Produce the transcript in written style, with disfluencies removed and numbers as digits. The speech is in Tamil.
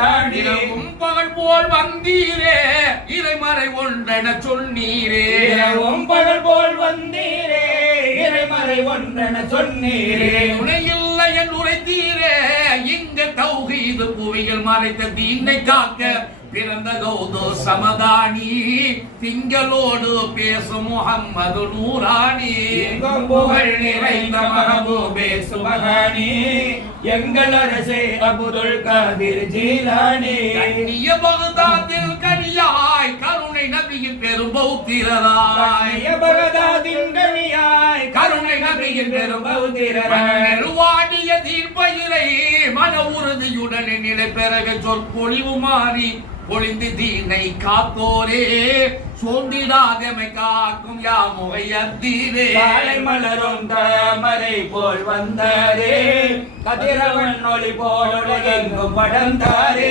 பகல் போல் வந்தீரே இறைமறை ஒன்றென சொன்னீரே. பகல் போல் வந்தீரே இறைமறை ஒன்றென சொன்னீரே. துணையில்லை என் உரைத்தீரே இங்க தௌஹீது புவியில் மறைத்த தீனை காக்க பிறந்த கௌதோ சமதானி திங்களோடு பேசும் முஹம்மது நூரானி. புகழ் நிறைந்த மஹபூபே சுபஹானி எங்கள் அரசே அப்துல் காதிர் ஜீலானி. கண்ணிய பகதாதில் கனியாய் கருணை நபியின் பெரும் பௌத்திரராய். பகதாதின் கனியாய் கருணை நபியின் பெரும் பௌத்திரராய். வாடிய தீர்ப்பயிரை மன உறுதியுடன் நிலை பெறக சொற்பொழிவு மாறி பொழிந்து தீனை காத்தோரே சோர்ந்திடாதமை காக்கும் யா முகையத்தீரே. காலை மலரும் தாமரை போல் வந்தாரே கதிரவன் ஒளி போல் உலகெங்கும் படர்ந்தாரே.